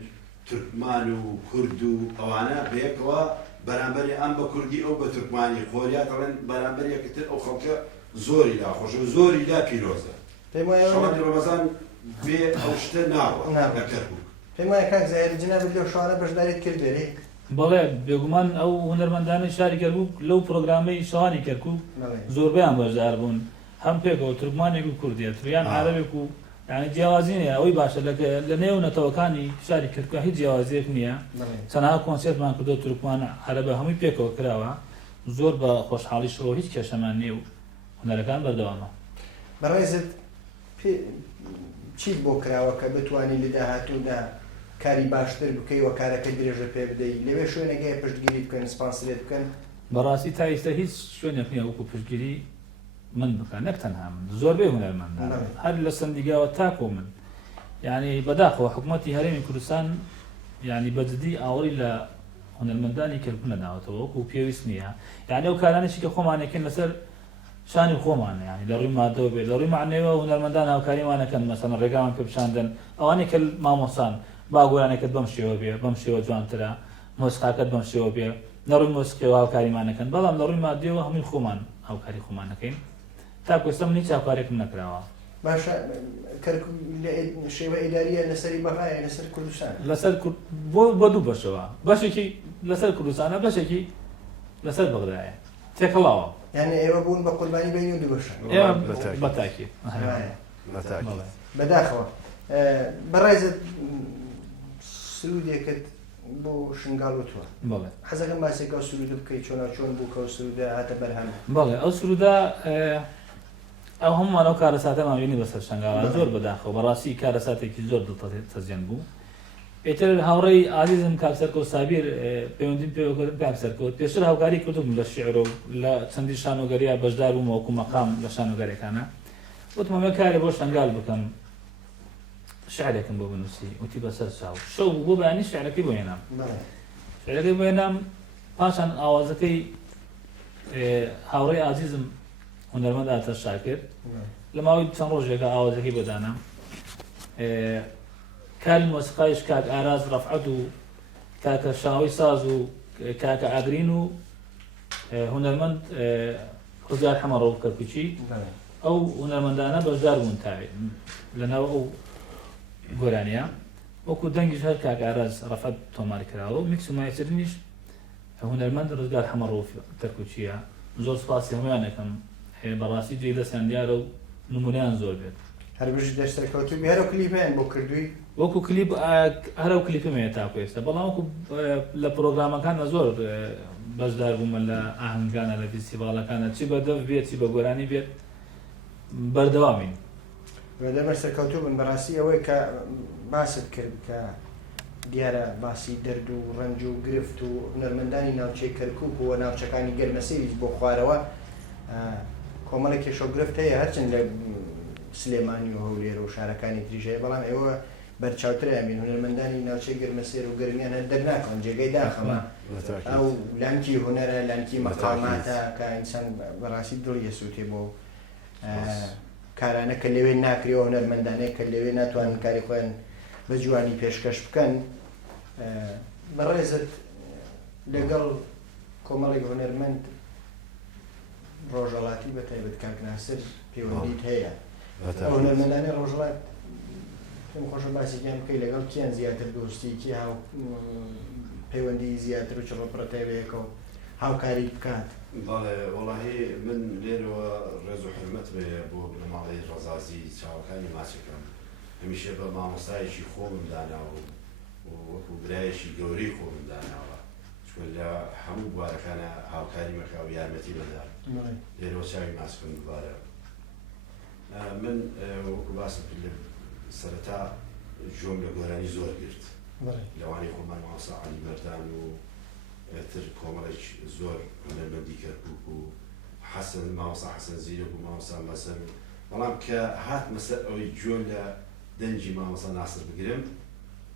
تورکمان و کورد و ئەوانە بەیەکەوە بەرامبەری ئەم بە کوردی ئەو بە تورکمانی خۆریا دەڵێن بەرامبەر یەکتر ئەو خەڵکە زۆری داخۆش و زۆری دا پیرۆزە شەوانی ڕۆمەزان بێ ئەو شتە ناوە لە کەرکووک پێم وایە کاک زاهێری جەناب لەو شوانە بەشداریت کردێری بەڵێ بێگومان ئەو هونەرمەندانی شاری کەرکووک لەو پرۆگرامەی شەوانی کەرکووک زۆربەیان بەشدار بوون هەم پێکەوە تورکمانێک و کوردیە تریان عەرەبێک و یعنی جیاوازی نییە ئەوەی باشە لە نێو نەتەوەکانی شاری کەرکووک هیچ جیاوازیەک نییە چەنها کۆنسێرتمان کردو تورکمانە عەرەبە هەمووی پێکەوە کراوە زۆر بە خۆشحاڵیشەوە هیچ کێشەمان نییە و هونەرەکان بەردەوامە بەڕێزت چیت بۆ کراوە کە بتوانی لە داهاتوودا کاری باشتر بکەیوە کارەکە درێژە پێ بدەیت لەوێ شوێنەگەیە پشتگیری بکەن سپانسرێت بکەن بەڕاستی تا ئێستا هیچ شوێنێک نییە وەکو پشتگیری من بکەن نەک تەنها من زۆربەی هونەرمەند هەر لە سندیگاوە تاکۆ من یعنی بەداخەوە حکوومەتی هەرێمی کوردستان یعنی بەجددی ئاوەڕی لە هونەرمەندانی کەرکووک نەداوەتەوە وەکو پێویست نییە یعنی ئەو کارانێکی کە خۆمانێکن لەسەر شانی خۆمانە یعنی لە ڕووی مادەوە بێت لە ڕووی معنەوە هونەرمەندان هاوکاریمانەکەن مەسەڵەن ڕێگامان پێ بشاندن ئەوانێک کە مامۆسان با گۆرانێکت بەم شێوە بێ بەم شێوە جوانترە مۆسیقاکەت بەم شێوە بێ لە ڕووی مۆسیقیەوە هاوکاریمانەکەن بەڵام لە ڕووی مادەوە هەمووی خۆمان هاوکاری خۆمانەکەین تا کوێستە من هیچ هاوکارێکم نەکراوە باشە شێوە ئیداریە لەسەری بەغایە لەسەر کوردستان لەسەر بۆ دوو بەشەوە بەشێکی لەسەر کوردستانە بەشێکی لەسەر بەغدایە تێکەڵاوە یعنی ئێوە بوون بە قوربانی بینی و دوو بەشە بەتاکی بەداخەوە بەڕێزت سرودێکت بۆ شنگال وتووە بەڵێ حەزەکەم باسێکە سرودە بکەیت چۆن بوو کە سرودە هاتە بەرهەم بەڵێ ئەو سرودا ئەو هەمومان ئەو کارەساتەمان بینی بەسەر شنگاڵە زۆر بەداخەوە بەڕاستی کارەساتێکی زۆر دڵتەزیێن بوو ئێتر هاوڕێی عزیزم کاکسەرکە و سابیر پەیوەندیم پێوەکردن کاکسەرکەوت پێشتر هاوکاری کردوم لە شیعر و لە چەندی شانۆگەریە بەشدار بووم وەکو مەقام لە شانۆگەریەکانە وتم ئەمە کارێ بۆ شنگال بکەم شعرێکم بۆ بنووسی وتی بەسەر چاو شەو بۆ بەیانی شعرەکەی بۆ هێنام شعرەکەی بۆ هێنام پاشان ئاوازەکەی هاوڕێی عزیزم هونەرمەند ئاتەش شاکر لە ماوەی چەند ڕۆژێکە ئاوازەکەی بەدانام کاری مۆسیقایش کاک ئاراز ڕەفعەت و کاکە شاوەی ساز و کاکە ئاگرین و هونەرمەند ڕزگار حەمەڕۆ کەرکووچی ئەو هونەرمەندانە بەشدار بوون تاوێ لەناو ئەو گۆرانیە وەکو دەنگیش هەر کاک ئاراز ڕەفعەت تۆمار کراوە و میکس و مایسترنیش هونەرمەند ڕزگار حەمەڕۆ کەرکووچیە زۆر سپاسی هەمویان دەکەم بەڕاستی جێی دەستیان دیارە و نمونەیان زۆر بێت هەربژ دەستەکەوتوی هەرو کلیپیان بۆ کردووی وەکو کلیپ هەرو کلیپمەیە تاکو ئێستا بەڵام وەکو لە پرۆگرامەکانە زۆر بەشدار بوومە لە ئاهەنگانە لە فیستیڤاڵەکانە چی بە دەف بێت چی بە گۆرانی بێت بەردەوامین دەمە سەرکەوتوو بن بەڕاستی ئەوەی کە باست کرد کە دیارە باسی دەرد و ڕەنج و گرفت و هونەرمەندانی ناوچەی کەرکووک و ناوچەکانی گەرمەسەریش بۆ خوارەوە کۆمەڵە کێشۆگرفت هەیە هەرچەند لە سلێمانی و هەولێر و شارەکانی تریژەیە بەڵام ئێوە بەرچاوترامین هونەرمەندانی ناوچەی گەرمەسێر و گەرمیان هەر دەرناکەن جێگەی داخەمە ئەو لانکی هونەرە لانکی مەقاماتە کە ئینسان بەڕاستی دڵ یەسووتێ بۆ کارانە کە لەوێ ناکرێەوە هونەرمەندانەیە کە لەوێ ناتوانن کاری خۆیان بە جوانی پێشکەش بکەن بەڕێزت لەگەڵ کۆمەڵێک هونەرمەند ڕۆژهەڵاتی بە تایبەت کاک ناسر پەیوەندیت هەیە هونەرمەندانەی ڕۆژهەڵات پێم خۆشە باسێکیان بکەی لەگەڵ کیان زیاتر دۆستیکی هاو پەیوەندی زیاتر و چڕۆپڕەتەوەیەکەوە هاوکاری بکات. بەڵێ وەڵاهی من لێرەوە ڕێز و حرمەت بێ بۆ بنەماڵی ڕەزازی چاوەکانی ماچەکەم هەمیشە بە مامۆستایەکی خۆمم داناوە و وەکو برایەکی گەورەی خۆمم داناوە چون لە هەموو بوارەکانە هاوکاری مەکا و یارمەتی بەدار لێرەوە چاوی ماچەکەم دووبارە من وەکو باسم کرد لە سەرەتا جۆم لە گۆرانی زۆر گرت لەوانی خۆمان مامۆستا عەلی مەردان و تر کۆمەڵێک زۆر هونەرمەندی کەرکووک و حەسەن مامۆستا حەسەن زیرەک و مامۆستا مەسەر بەڵام کە هات مەسەر ئەوەی جۆ لە دەنجی مامۆستا ناسر بگرم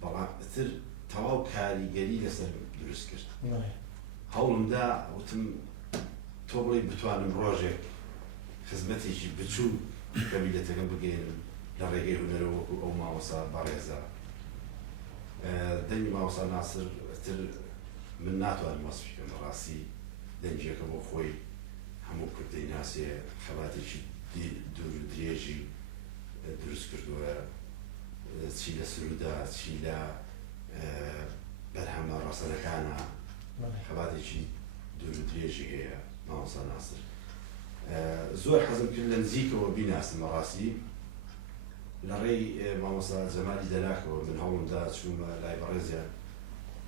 بەڵام تر تەواو کاریگەری لەسەر دروست کرد هەوڵمدا وتم تۆ بڵێ بتوانم ڕۆژێک خزمەتێکی بچوو کەمیلەتەکەم بگەێنم لە ڕێگەی هونەرەوە وەکو ئەو مامۆستا بەڕێزە دەنگی مامۆستا ناسر تر من ناتوانم وەسفی بکەم بەڕاستی دەنجەکە بۆ خۆی هەموو کوردەی ناسێ خەباتێکی دوور و درێژی دروست کردووە چی لە سرودا چی لە بەرهەمە ڕەسەنەکانە خەباتێکی دوور و درێژی هەیە مامۆستا ناسر زۆر حەزم کرد لە نزیکەوە بیناسم بەڕاستی لە ڕێی مامۆستا جەمالی دەلاکەوە من هەوڵمدا چوومە لای بەڕێزیان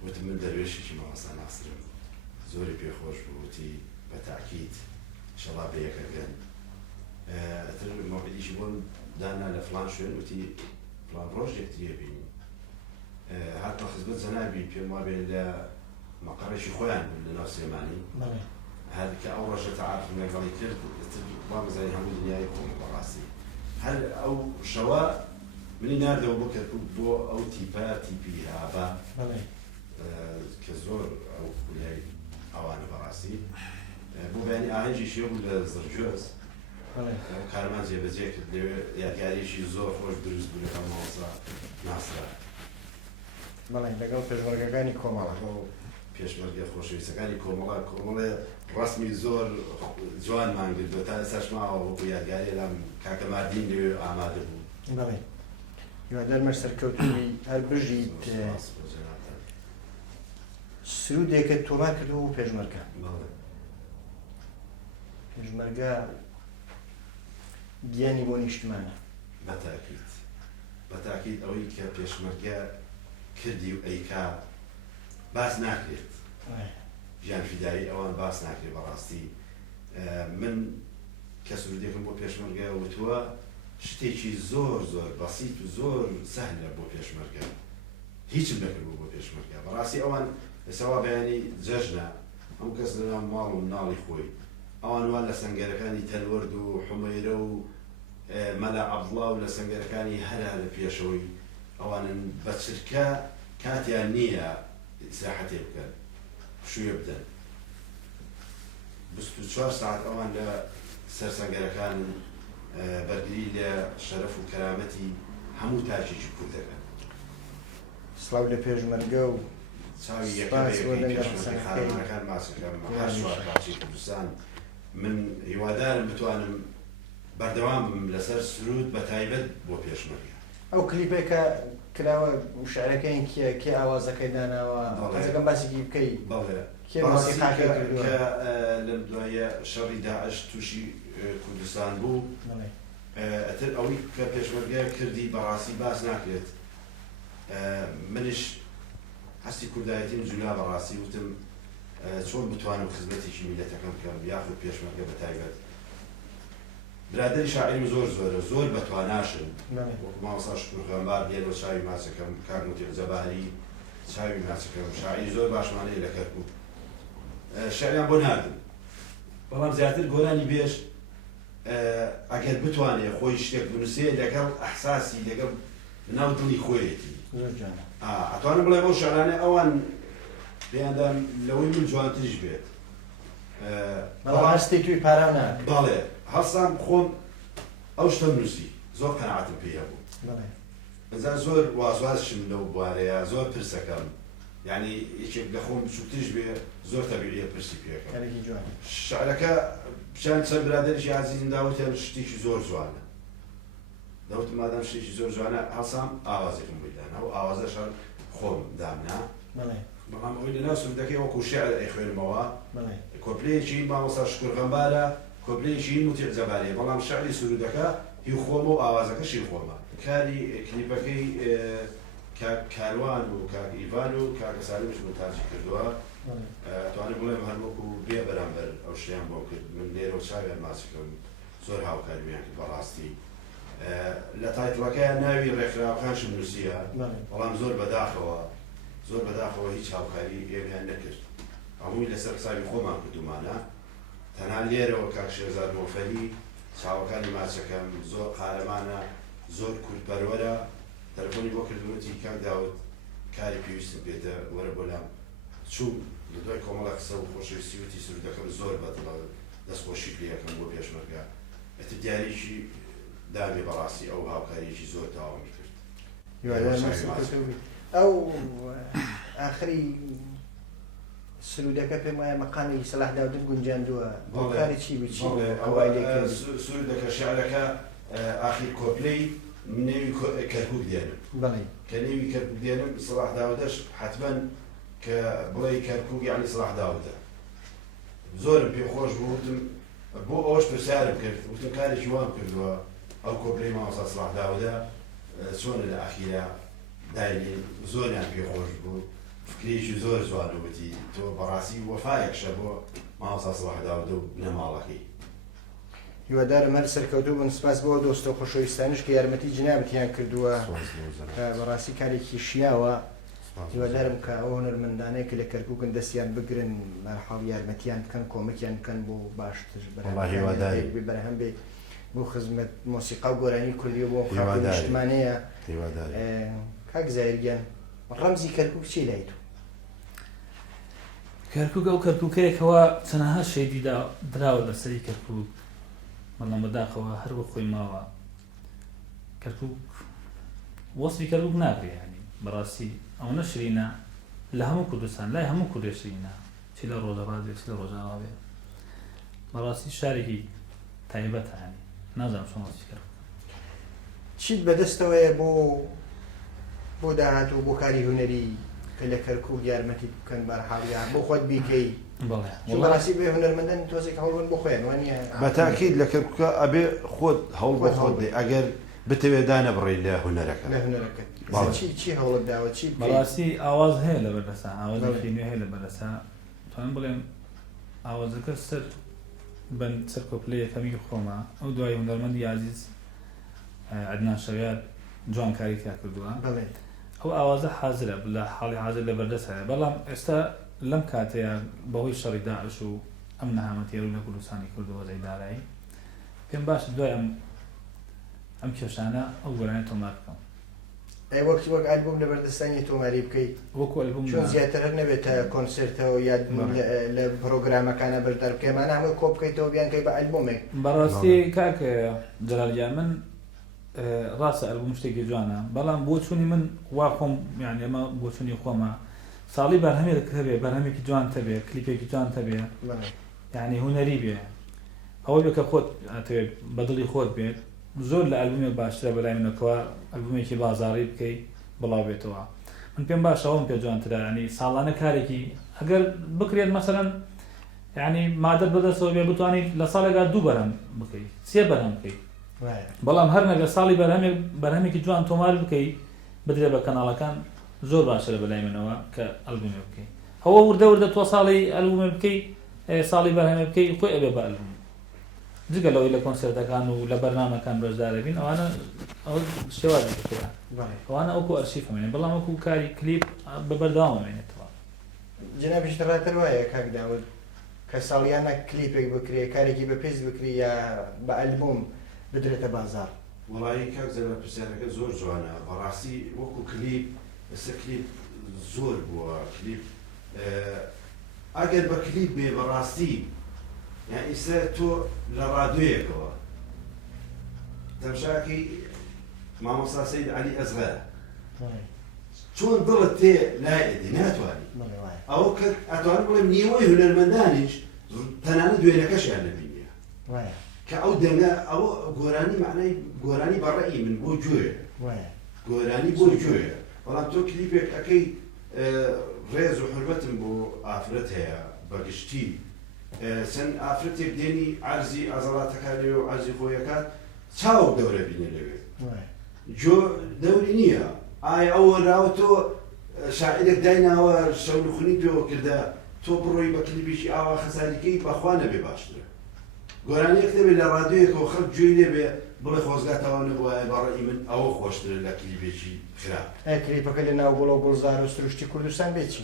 وتم من دەروێشێکی مامۆستا ناسرم زۆری پێخۆش بوو وتی بە تاکید ئینشەڵا بەیەکەگەن ئەتر مۆعیدیشی بۆم دانا لە فڵان شوێن وتی فڵان ڕۆژێک ترێ بینی هاتمە خزمەت جەنابی پێم وابێ لە مەقەڕێکی خۆیان بوو لەناو سلێمانی هەر کە ئەو ڕۆژە تەعارفم لەگەڵی کرد وا بزانین هەموو دنیای خۆم بەڕاستی هەر ئەو شەوە منی ناردەوە بۆ کەرکووک بۆ ئەو تیپی هابا کە زۆر ئەو خولای ئەوانە بەڕاستی بۆ بەیانی ئاهەنگی شێ بوو لە زرجۆز کارمان جێبەجێ کرد لەوێ یادگاریشی زۆر خۆش دروست بوو لەگەڵ مامۆستا ناسرە بەڵێ لەگەڵ پێشمەرگەکانی کۆمەڵە پێشمەرگە خۆشەویستەکانی کۆمەڵە ڕسمی زۆر جوانمان گرت تا ئێستاش ماوە وەکو یادگاری لەم کاکە ماردین لەوێ ئامادە بوو. بەڵێ هیوادارمە سەرکەوتووی هەر بژیت سرودێکە تۆمار کردەوە و پێشمەرگە پێشمەرگە گیانی بۆ نیشتمانە بەتاکید ئەوەی کە پێشمەرگە کردی و ئەیکا باس ناکرێت ژیان فیدایی ئەوان باس ناکرێت بەڕاستی من کە سرودێکم بۆ پێشمەرگە وتووە شتێکی زۆر زۆر بەسیط و زۆر سەهلە بۆ پێشمەرگە هیچم نەکردبوو بۆ پێشمەرگە بەڕاستی ئەوان ئێستا بەیانی جەژنە هەموو کەس لەناو ماڵ و مناڵی خۆی ئەوان وان لە سەنگەرەکانی تەلوەرد و حومەیرە و مەلا عەبدوڵڵا و لە سەنگەرەکانی هەرا لە پێشەوەی ئەوانن بە چرکە کاتیان نییە ئیسراحەتێ بکەن شوێ بدەن 24 ساعت ئەوان لە سەر سەنگەرەکان بەرگری لە شەرەف و کەرامەتی هەموو تاجێکی کورد دەکەن. سڵاو لە پێشمەرگە و چاوی یەکەکان ماسەکەم هەر شوار باچی کوردستان من هیوادارم بتوانم بەردەوام بم لەسەر سرود بە تایبەت بۆ پێشمەرگە. ئەو کلیپێکە کراوە شعرەکەیان کێ ئاوازەکەی داناوە حەزەکەم باسێکی بکەی کێ مۆسیقاکە کردووە لەم دوایە شەڕی داعش تووشی کوردستان بوو ئەتر ئەوەی کە پێشمەرگە کردی بەڕاستی باس ناکرێت منش هەستی کوردایەتیم جولا بەڕاستی وتم چۆن بتوانم خزمەتێکی میلەتەکەم بکەم یاخود پێشمەرگە بە تایبەت برادری شاعریم زۆرە زۆر بەتواناشن وەکو مامۆستا شکوور خوێنبار لێرە چاوی ماچەکەم کاک موتیق جەباری چاوی ماچەکەم شاعری زۆر باشمانەیە لە کەرکووک شعریان بۆ ناردم بەڵام زیاتر گۆرانی بێش ئەگەر بتوانێت خۆی شتێک بنووسێ لەگەڵ ئەحساسی لەگەڵ ناو دڵی خۆیەتی ئەتوانم بڵێ بۆ شعرانە ئەوان پێیاندام لەوەی من جوانتریش بێت هەستی توی پارە ناکە بەڵێ هەستان خۆم ئەو شتە نووسی زۆر قەناعەتم پێ بوو ئەجا زۆر وازوازشم لەو بوارەیە زۆر پرسەکەم یعنی یەکێک لە خۆم بچووکترش بێ زۆر تەبیعیە پرسی پێەکەم شعرەکە پیشان چەند برادەریشی عەزیزم داوتیان شتێکی زۆر جوانە دەوتم مادام شتێکی زۆر جوانە هەڵسام ئاوازێکم بۆیدان ئەو ئاوازەشان خۆم دامنا بەڵام ئەوەی لەناو سرودەکەی وەکو شێعر ئەیخوێنمەوە کۆپلەیەکی مامۆستا شکور غەمبارە کۆپلەیەکی موتیع جەبارێ بەڵام شعری سرودەکە هی خۆمە و ئاوازەکەشی خۆمە کاری کلیپەکەی کاروان و کاک ئیڤان و کاکە سالیمش مونتاژی کردووە توانێت بڵێم هەر وەکو بێ بەرامبەر ئەو شتیان بۆ کرد من لێرە و چاویان ماسیکەم زۆر هاوکاریان کرد بەڕاستی لە تایتڵەکەیان ناوی ڕێکخراوەکانشم نووسیە بەڵام زۆر بەداخەوە هیچ هاوکاری ئێویان نەکرد هەمووی لەسەر قساوی خۆمان کردومانە تەنها لێرەوە کاک شێرزاد مۆفەلی چاوەکانی ماچەکەم زۆر قارەمانە زۆر کورتپەروەرە تەلەفۆنی بۆ کردووەتی کاک داوت کاری پێویستم پێتە وەرە بۆ لام چوو لە دوای کۆمەڵە قسە و خۆشەویستی وتی سرودەکەم زۆر بەدڵە دەستخۆشی پێیەکەم بۆ پێشمەرگە ئەتر دیاریشی دامێ بەڕاستی ئەو هاوکاریەکی زۆر تەواوی کرد ئەو ئاخری سرودەکە پێم وایە مەقامی سەلاح داودن گونجاندووە بۆ کاری چی بچی سرودەکە شعرەکە ئاخیر کۆپلەی نێوی کەرکووک دێنم کە نێوی کەرکووک دێنم سەلاح داودەش حتمەن کە بڵێ کەرکووک یعنی سەلاح داودە زۆرم پێخۆش بوو وتم بۆ ئەوەش پرسیارم کرد وتم کارێکی وام کردووە ئەو کۆپلەی مامۆستا سەلاح داودە چۆنە لە ئاخیرا دایلی زۆریان پێخۆش بوو فکرێکی زۆر جوانەوەتی تۆ بەڕاستی وەفایەکشە بۆ مامۆستا سەلاح داودە و نەماڵەکەی هیوادارم هەر سەرکەوتوو بن سپاس بۆ دۆستە خۆشەویستانش کە یارمەتی جنابەتیان کردووە بەڕاستی کارێکی شیاوە هیوادارم کە ئەو هونەرمەندانەی کە لە کەرکووکن دەستیان بگرن بەرحاڵ یارمەتیان بکەن کۆمەکیان بکەن بۆ باشتر بەرهەم بێ بۆ خزمەت مۆسیقا و گۆرانی کوردی و بۆ خەڵکی نیشتمانەیە کاک زایرگیان ڕەمزی کەرکووک چی لای تۆ؟ کەرکووک ئەو کەرکووکەیەکەوە چەنەها شەیدی دراوە لەسەری کەرکووک بەڵام بەداخەوە هەر بۆ خۆی ماوە کەرکووک وەسفی کەرکووک ناکرێ ینی بەڕاستی ئەو نەشرینە لە هەموو کوردستان لای هەموو کوردێشرینە چی لە ڕۆژەڕادێ چی لە ڕۆژاوا بێ بەڕاستی شارێکی تایبەتە ینی نازانم چۆن وەسفی کەرکووک چیت بەدەستەوەیە بۆ داهاتوو بۆ کاری هونەری کە لە کەرکووک یارمەتی بکەن بەرحاڵیان بۆ خۆت بیکەی بەڕاستی بێ هونەرمەندان تۆزێک هەوڵبن بۆ خۆیان وانە بەتاکید لە کەرکووکە ئەبێ خۆت هەوڵ بۆ خۆت دێ ئەگەر بتەوێت دانە بڕێ لە هونەرەکە چی هەوڵت داوە چی بەڕاستی ئاواز هەیە لە بەردەسا ئاوازێکی نوێ هەیە لە بەردەسا توانم بڵێم ئاوازەکە سەر کۆپلەیەکەمی خۆمە ئەو دوای هونەرمەندی عەزیز عەدنان شەویار جوان کاری تیا کردووە ئەو ئاوازە حازرە لە حاڵی حازر لە بەردەس هەیە بەڵام ئێستا لەم کاتەیە بەهۆی شەڕی داعش و ئەم نەهامەتیە لە کوردستانی کردووە دەیدارایی پێم باش دوای ئەم کێشانە ئەو گۆرانیە تۆمار بکەم وەک ئەلبوم لە بەردەستانی تۆماری بکەیت وەکو ئەلبوم چۆن زیاتر هەر نەبێتە کۆنسرتەوە یا لە پرۆگرامەکانە بەردەر بکەمانە هەمووی کۆ بکەیتەوە بیانکەی بە ئەلبومێک بەڕاستی کاکە جەلالگیان من ڕاستە ئەلبوم شتێکی جوانە بەڵام بۆ چوونی من وا خۆم یعنی ئەمە بۆ چوونی خۆمە ساڵی بەرهەمێک هەبێ بەرهەمێکی جوان هەبێ کلیپێکی جوان هەبێ یعنی هونەری بێ ئەوەی بێ کە خۆت بەدڵی خۆت بێت زۆر لە ئەلبومێک باشترە بەلای منەکەوە ئەلبومێکی بازاڕی بکەیت بڵاو بێتەوە من پێم باشە ئەوم پێ جوانترە ینی ساڵانە کارێکی ئەگەر بکرێت مەسەلەن یعنی مادەت بەدەستەوە بێ بتوانیت لە ساڵێکا 2 بەرهەم بکەیت 3 بەرهەم بکەیت بەڵام هەر نەگە ساڵی بەرهەمێکی جوان تۆمار بکەیت بدرێ بە کەناڵەکان زۆر باشە لە بەلای منەوە کە ئەلبومێ بکەیت ئەوە وردە تۆ ساڵی ئەلبومێ بکەیت ساڵی بەرهەمێ بکەیت خۆی ئەبێ بە ئەلبوم جگە لەوەی لە کۆنسرتەکان و لە بەرنامەکان بەشدارە بین ئەوانە ئەو شێوازی بکرا ئەوانە ئەوکو ئەرشیفەمێنێ بەڵام وەکو کاری کلیپ بەبەرداوامێنێتەوە جنابیش ڕاتر وایە کاک داود کە ساڵیانە کلیپێک بکرێ کارێکی بە پێست بکری یا بە ئەلبوم بدرێتە بازار وڵایی کاک زەربە پرسیارەکە زۆر جوانە بەڕاستی وەکو کلیپ ئێستا کلیپ زۆر بووە کلیپ ئەگەر بە کلیپ بێ بەڕاستی یعنی ئێستا تۆ لە ڕادیۆیەکەوە تەمشاکی مامۆستا سەید عەلی ئەزغەرە چۆن دڵت تێ لایەتی ناتوانانی ئەوە کە ئەتوانم بڵێم نیوەی هونەرمەندانیش تەنانەت دوێنەکەشیان لەبینیە کە ئەو دەنگە ئەوە گۆرانی معنای گۆرانی بەڕێی من بۆ گوێیە گۆرانی بۆ گوێیە بەڵام تۆ کلیپێک ئەەکەی ڕێز و حرمەتم بۆ ئافرەت هەیە بەگشتی چەند ئافرەتێک دێنی عەرزی ئازەڵاتەکە لێ و عەرزی خۆیەکات چاو دەورە بینێ لەوێ جۆ دەوری نییە ئایا ئەوە راوە تۆ شاعیرێک دایناوە شەونخونی پێوە کردە تۆ بڕۆی بە کلیپێکی ئاوا خەساریکەی بەخوا نەبێ باشترە گۆرانیەک دەبێت لە ڕادیۆیەکەوە خەڵک گوێی لێبێ بڵێ خۆزگاتەوە نەبووایە بەڕێی من ئەوە خۆشترە لە کلیپێکی خراپ کلیپەکە لە ناو بۆڵە گوڵزار و سروشتی کوردستان بێتی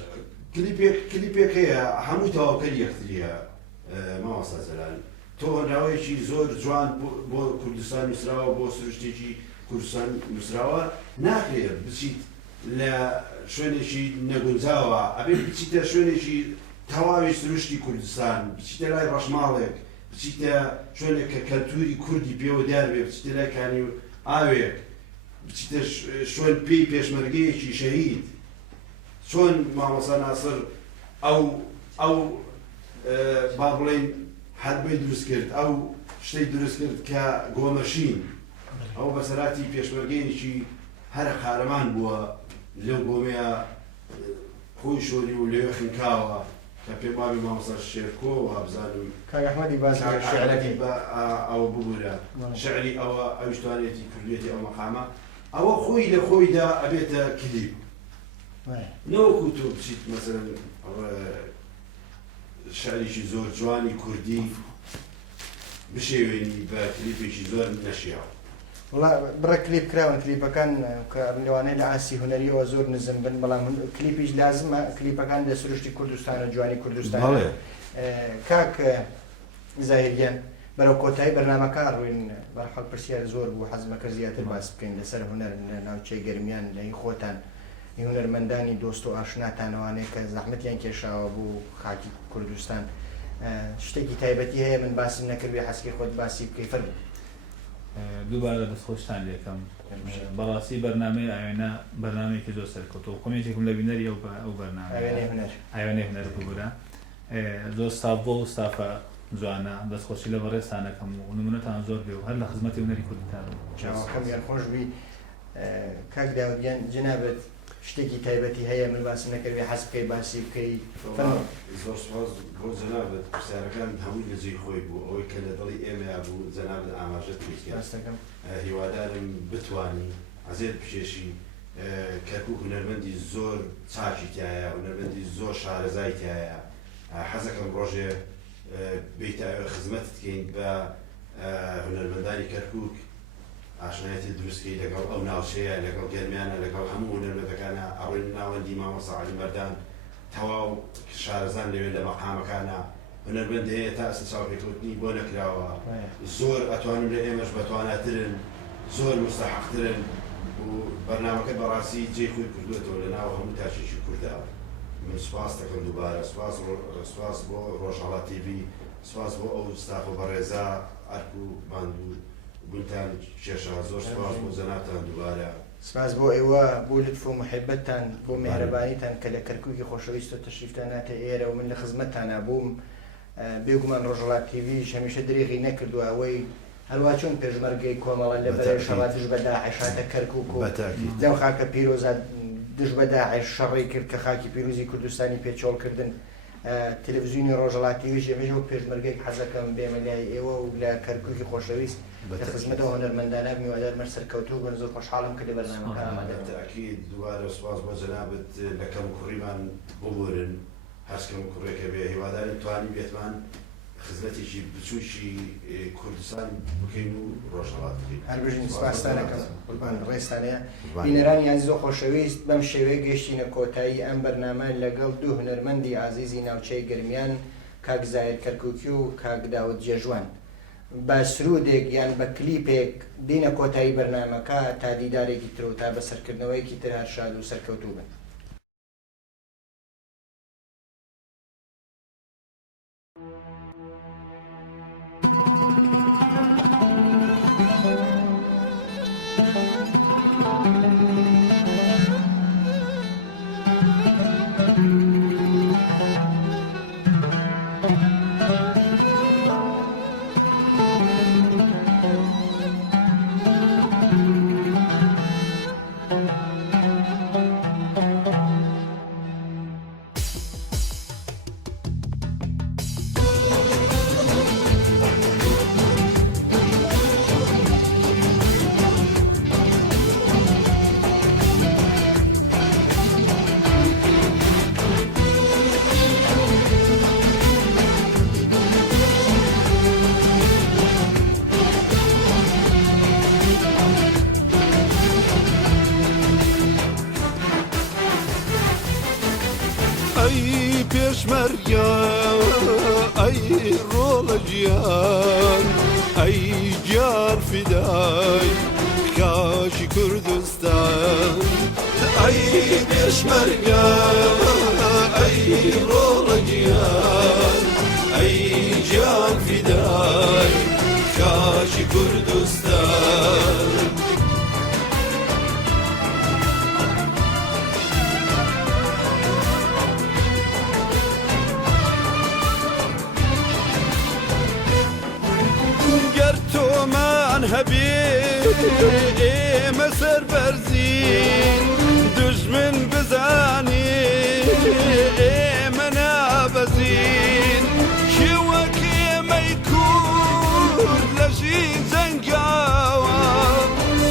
کلیپێک هەیە هەموو تەواوکەری یەکتریە مامۆستا جەلال تۆ هەنراوەیەکی زۆر جوان بۆ کوردستان نووسراوە بۆ سروشتێکی کوردستان نووسراوە ناکرێت بچیت لە شوێنێکی نەگونجاوە ئەبێ بچیتە شوێنێکی تەواوی سروشتی کوردستان بچیتە لای ڕەشماڵێک بچیتە شوێنێک کە کەلتوری کوردی پێوە دیار بێ بچیتە لای کانی و ئاوێک بچیتە شوێن پێی پێشمەرگەیەکی شەهید چۆن مامۆستا ناسر ئەو با بڵێن حەدبەی دروست کرد ئەو شتەی دروست کرد کە گۆمەشین ئەو بەسەراتی پێشمەرگەیەکی هەر قارەمان بووە لەو گۆمەیە خۆی شۆری و لێوێ خنکاوە کە پێم وابێ مامۆستا شێرکۆ و هەبزانم کاک ئەحمەدی باز شعرەتی ئەوە ببوورە شعری ئەوە ئەویش توانێتی کردوێتی ئەو مەقامە ئەوە خۆی لە خۆیدا ئەبێتە کلیپ نەوەکو تۆ بچیت مەسەلەن شعریشی زۆر جوانی کوردی بشێوێنی بە کلیپێکی زۆر نەشیاوە بڕە کلیپ کراون کلیپەکان کە لەوانەیە لە ئاسی هونەریەوە زۆر نزم بن بەڵام کلیپیش لازمە کلیپەکان لە سروشتی کوردستانە جوانی کوردستان کاک زاهیریان بەرەو کۆتایی بەرنامەکە ڕووین بەرحەڵ پرسیار زۆر بوو حەزمەکە زیاتر باس بکەین لەسەر هونەر لە ناوچەی گەرمیان لە خۆتان هونەرمەندانی دۆست و ئاشناتانەوانەیە کە زەحمەتیان کێشاوە بوو خاکی کوردستان شتێکی تایبەتی هەیە من باسم نەکردوێ حەسکی خۆت باسی بکەی فەرموو دووبارە دەستخۆشتان لێکەم بەڕاستی بەرنامەی ئاوێنە بەرنامەیەکی زۆر سەرکەوتووە کۆمێکێکم لە بینەری ئەو بەرنامە ئاوێنەی هونەر ببوورە زۆر ستاف بۆ و ستافە جوانە دەستخۆشی لە بەڕێستانەکەم و نمونەتان زۆر بێ و هەر لە خزمەتی هونەری کوردستان چاوەکەمیان خۆشبی کاک داودیان جنابەت شتێکی تایبەتی هەیە من باسم نەکردوێ حەز بکەی باسی بکەی زۆر سپاس بۆ جەنابەت پرسیارەکان هەمووی لە جێی خۆی بوو ئەوەی کە لە دڵی ئێمەیا بوو جەنابەت ئاماژەت کرد هیوادارم بتوانی عەزێت بکێشی کەرکووک هونەرمەندی زۆر چاکی تایە هونەرمەندی زۆر شارەزای تایە حەزەکەم ڕۆژێ بیتە خزمەتت بکەین بە هونەرمەندانی کەرکووک ئاشنایەتی دروستکەی لەگەڵ ئەو ناوچەیە لەگەڵ گەرمیانە لەگەڵ هەموو هونەرمەندەکانە ئەوەی ناوەندی مامۆستا عەلی مەردان تەواو شارەزان لەوێ لە مەقامەکانە هونەرمەند هەیە تا ئەستا چاوپێکەوتنی بۆ نەکراوە زۆر ئەتوانم لە ئێمەش بەتواناترن زۆر مستەحەقترن و بەرنامەکە بەڕاستی جێی خۆی کردوێتەوە لە ناو هەموو تاچێکی کورداوە من سوپاس دەکەم دووبارە سوپاس بۆ ڕۆژهەڵات تیڤی سوپاس بۆ ئەو ستاف و بەڕێزا ئەرک و باند و گونتان کێشا زۆر سوپاس بۆ جەنابتان دووبارە سپاس بۆ ئێوە بۆ لطف و محبەتتان بۆ میهرەبانیتان کە لە کەرکووکی خۆشەویست و تەشریفتان هاتە ئێرە و من لە خزمەتتانە بووم بێگومان ڕۆژهەڵات تیڤیش هەمیشە درێغی نەکردووە ئەوەی هەروە چۆن پێشمەرگەی کۆمەڵە لە بەرەی شەڕات دژ بە داعش هاتە کەرکووک و دەم خاکە پیرۆزات دژ بە داعش شەڕی کرد کە خاکی پیرۆزی کوردستانی پێچۆڵکردن تەلەڤیزیۆنی ڕۆژهەڵات تیڤیش ئێمەژە و پێشمەرگەی حەزەکەم بێمە لای ئێوە و لە کەرکووکی خۆشەویست لە خزمەتەوە هونەرمەندانە میوادار مەر سەرکەوتوو بن زۆر خۆشحاڵم کە لە بەرنامەکە ئامادە تاکید دووبارە سوپاس بۆ جەنابەت لە کەم کوڕیمان ببورن هەستکەم کوڕێکە بێ هیوادارم توانی بێتمان خزمەتێکی بچووکی کوردستان بکەین و ڕۆژهەڵات بکەین هەربژین سپاسدانەکەم قوربان ڕێستانەیە بینەرانی عەزیز و خۆشەویست بەم شێوەیە گەیشتینە کۆتایی ئەم بەرنامە لەگەڵ دوو هونەرمەندی عەزیزی ناوچەی گەرمیان کاک زاهیر کەرکووکی و کاک داود جێژوان بە سرودێک یان بە کلیپێک دینە کۆتایی بەرنامەکە تا دیدارێکی تر و تا بەسەرکردنەوەیەکی تر هەر شاد و سەرکەوتوو بن. پێشمەرگە ئەی ڕۆڵە گیان ئەی گیان فیدای کاژی کوردستان ئەی پێشمەرگە ئەی ڕۆڵە گیان ئەی گیان فیدای کاژی کوردستان تۆمان هەبێ ئێمە سەربەرزین دوژمن بزانێ ئێمە نابەزین کێوەک ئێمەی کورد لە ژین جەنگاوە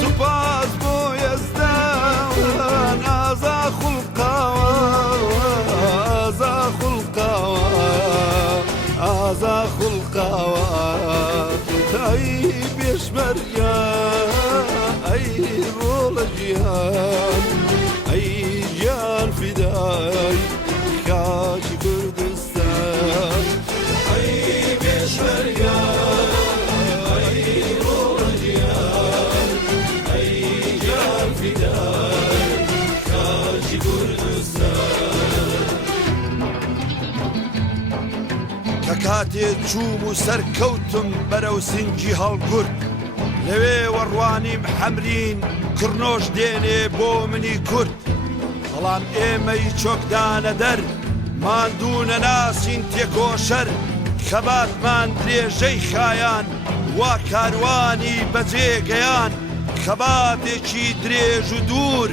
سوپاس بۆ یەزدان ئازا خوڵقاوە ئازا خوڵقاوە ئازا خوڵقاوە ئەی پێشمەرگە ئەی ڕۆڵە گیان ئەی گیان فیدای کاژی کوردستان ئەی پێشمەرگە ئەی ڕۆڵە گیان ئەی گیان فیدای کاژی کوردستان کە کاتێ چووم و سەرکەوتم بەرەو سینگی هەڵگورد لەوێ وەڕوانیم حەمرین کڕنۆش دێنێ بۆ منی کورد بەڵام ئێمەی چۆکدانە دەر ماندوونە ناسین تێکۆشەر خەباتمان درێژەی خایان وا کاروانی بەجێگەیان خەباتێکی درێژ و دوور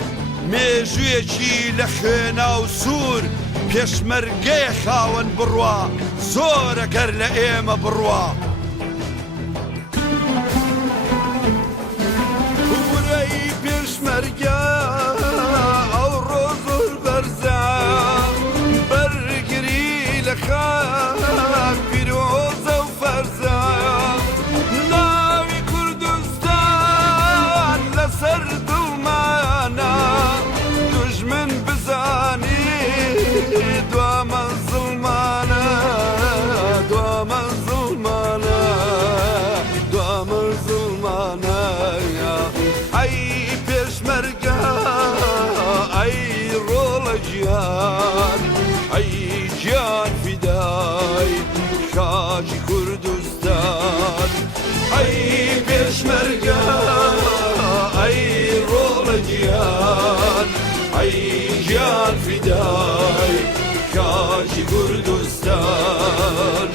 مێژوێکی لە خوێنە و سوور پێشمەرگەی خاوەن بڕوا زۆرەگەر لە ئێمە بڕوا ورەی پێشمەرگە ئەو ڕۆزۆر بەرزە بەرگری لە خاک پیرۆزە و فەرزە ناوی کوردستان لەسەر دڵمانە دوژمن بزانی دوامە زڵمانە دوامە زڵمانە دوامە زڵمانە ئەی پێشمەرگە ئەی ڕۆڵە گیان ئەی گیان فیدای کاژی کوردستان ئەی پێشمەرگە ئەی ڕۆڵە گیان ئەی گیان فیدای کاژی کوردستان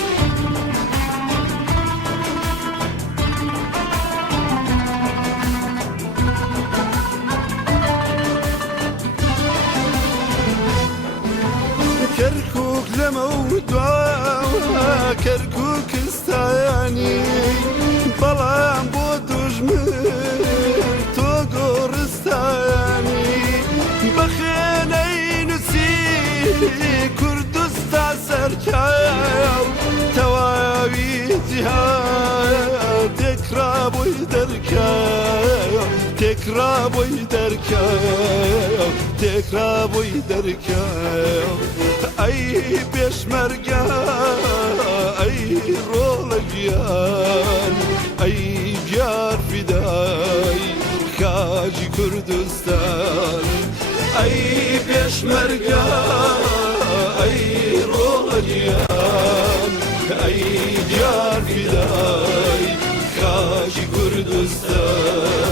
کەرکووک لەمە و دواوە کەرکووکستانی بەڵام بۆ دوژمن تۆ گۆڕستانی بەخێنەی نووسی کوردستان سەرکەو تەواوی جیهان تێکرا بۆی دەرکەو تێکرا بۆی دەرکەو تێکرا بۆی دەرکەو ئەی پێشمەرگە ئەی ڕۆڵە گیان ئەی گیان فیدای کاژی کوردستان ئەی پێشمەرگە ئەی ڕۆڵە گیان ئەی گیان فیدای کاژی کوردستان